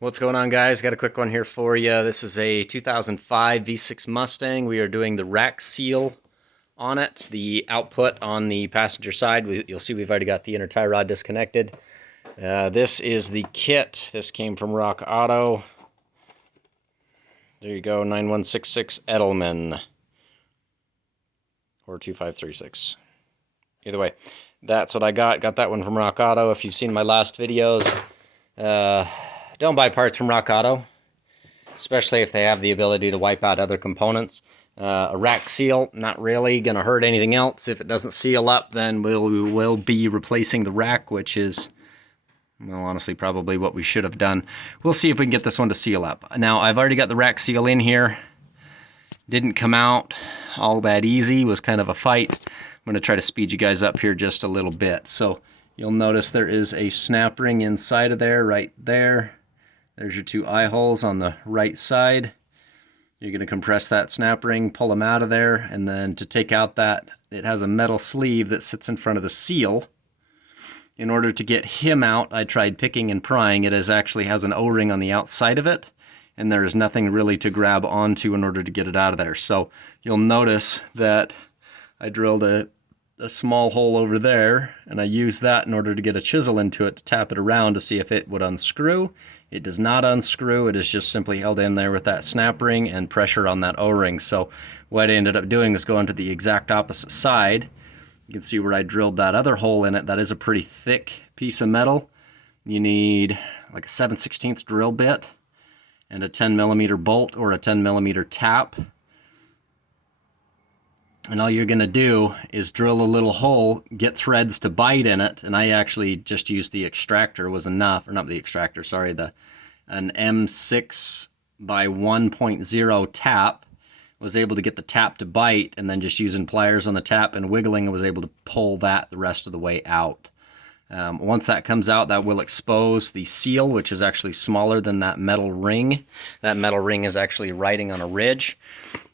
What's going on, guys? Got a quick one here for you. This is a 2005 V6 Mustang. We are doing the rack seal on it. The output on the passenger side, you'll see we've already got the inner tie rod disconnected. This is the kit. This came from Rock Auto. There you go, 9166 Edelman. Or 2536. Either way, that's what I got. Got that one from Rock Auto. If you've seen my last videos, don't buy parts from Rock Auto, especially if they have the ability to wipe out other components. A rack seal, not really going to hurt anything else. If it doesn't seal up, then we will be replacing the rack, which is, well, honestly, probably what we should have done. We'll see if we can get this one to seal up. Now, I've already got the rack seal in here. Didn't come out all that easy. Was kind of a fight. I'm going to try to speed you guys up here just a little bit. So you'll notice there is a snap ring inside of there, right there. There's your two eye holes on the right side. You're going to compress that snap ring, pull them out of there, and then to take out that, it has a metal sleeve that sits in front of the seal. In order to get him out, I tried picking and prying. It actually has an O-ring on the outside of it, and there is nothing really to grab onto in order to get it out of there. So you'll notice that I drilled a small hole over there, and I used that in order to get a chisel into it to tap it around to see if it would unscrew. It does not unscrew. It is just simply held in there with that snap ring and pressure on that O-ring. So what I ended up doing is going to the exact opposite side. You can see where I drilled that other hole in it. That is a pretty thick piece of metal. You need like a 7/16 drill bit and a 10mm bolt or a 10mm tap. And all you're going to do is drill a little hole, get threads to bite in it, and I actually just used the extractor was enough, or not the extractor, sorry, an M6 by 1.0 tap. Was able to get the tap to bite, and then just using pliers on the tap and wiggling, I was able to pull that the rest of the way out. Once that comes out, that will expose the seal, which is actually smaller than that metal ring. That metal ring is actually riding on a ridge.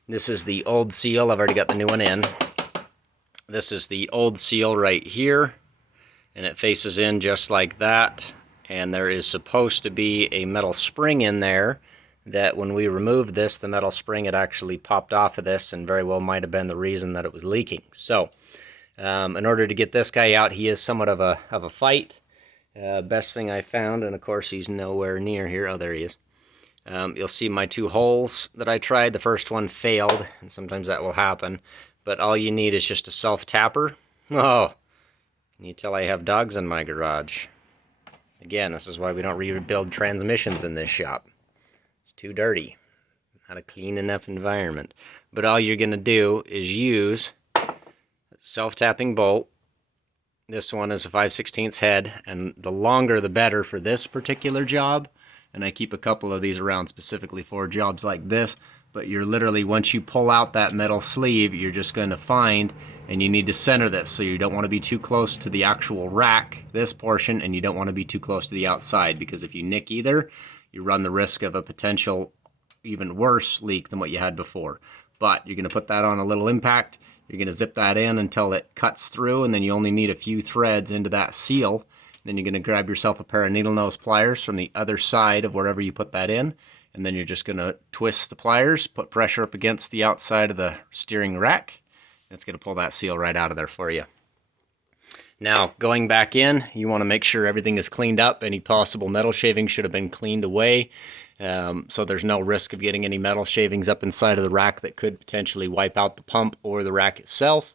This is the old seal. I've already got the new one in. This is the old seal right here, and it faces in just like that. And there is supposed to be a metal spring in there that when we removed this, the metal spring had actually popped off of this and very well might have been the reason that it was leaking. So in order to get this guy out, he is somewhat of a fight. Best thing I found, and of course he's nowhere near here. Oh, there he is. You'll see my two holes that I tried. The first one failed, and sometimes that will happen. But all you need is just a self-tapper. Oh, can you tell I have dogs in my garage? Again, this is why we don't rebuild transmissions in this shop. It's too dirty. Not a clean enough environment. But all you're going to do is use a self-tapping bolt. This one is a 5/16 head, and the longer the better for this particular job. And I keep a couple of these around specifically for jobs like this. But you're literally, once you pull out that metal sleeve, you're just going to find, and you need to center this. So you don't want to be too close to the actual rack, this portion, and you don't want to be too close to the outside. Because if you nick either, you run the risk of a potential even worse leak than what you had before. But you're going to put that on a little impact. You're going to zip that in until it cuts through, and then you only need a few threads into that seal. Then you're going to grab yourself a pair of needle nose pliers from the other side of wherever you put that in, and then you're just going to twist the pliers, put pressure up against the outside of the steering rack, and it's going to pull that seal right out of there for you. Now, going back in, you want to make sure everything is cleaned up. Any possible metal shavings should have been cleaned away, so there's no risk of getting any metal shavings up inside of the rack that could potentially wipe out the pump or the rack itself.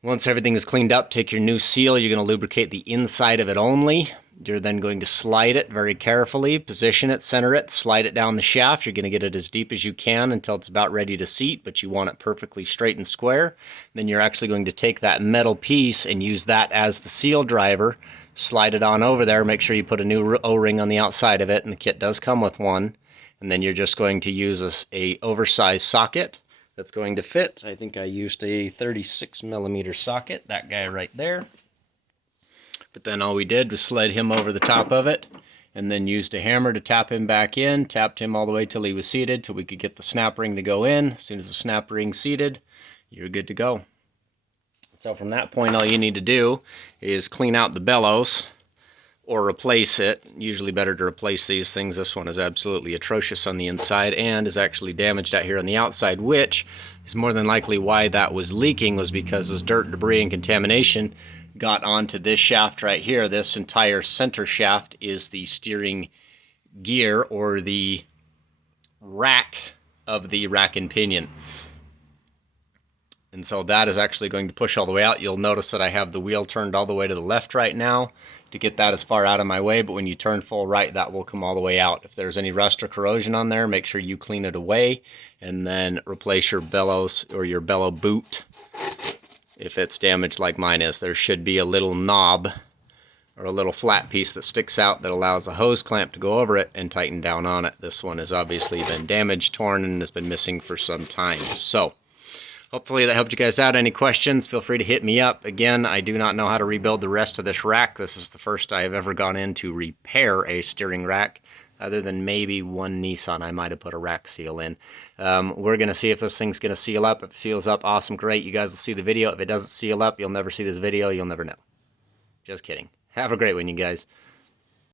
Once everything is cleaned up, take your new seal. You're going to lubricate the inside of it only. You're then going to slide it very carefully, position it, center it, slide it down the shaft. You're going to get it as deep as you can until it's about ready to seat, but you want it perfectly straight and square. Then you're actually going to take that metal piece and use that as the seal driver. Slide it on over there. Make sure you put a new O-ring on the outside of it, and the kit does come with one. And then you're just going to use a oversized socket that's going to fit. I think I used a 36mm socket, that guy right there. But then all we did was slid him over the top of it, and then used a hammer to tap him back in, tapped him all the way till he was seated, till we could get the snap ring to go in. As soon as the snap ring's seated, you're good to go. So from that point, all you need to do is clean out the bellows, or replace it. Usually better to replace these things. This one is absolutely atrocious on the inside and is actually damaged out here on the outside, which is more than likely why that was leaking, was because this dirt, debris, and contamination got onto this shaft right here. This entire center shaft is the steering gear, or the rack of the rack and pinion. And so that is actually going to push all the way out. You'll notice that I have the wheel turned all the way to the left right now to get that as far out of my way, but when you turn full right, that will come all the way out. If there's any rust or corrosion on there, make sure you clean it away and then replace your bellows or your bellow boot if it's damaged like mine is. There should be a little knob or a little flat piece that sticks out that allows a hose clamp to go over it and tighten down on it. This one has obviously been damaged, torn, and has been missing for some time. So hopefully that helped you guys out. Any questions, feel free to hit me up. Again, I do not know how to rebuild the rest of this rack. This is the first I have ever gone in to repair a steering rack, other than maybe one Nissan I might have put a rack seal in. We're going to see if this thing's going to seal up. If it seals up, awesome, great. You guys will see the video. If it doesn't seal up, you'll never see this video. You'll never know. Just kidding. Have a great one, you guys.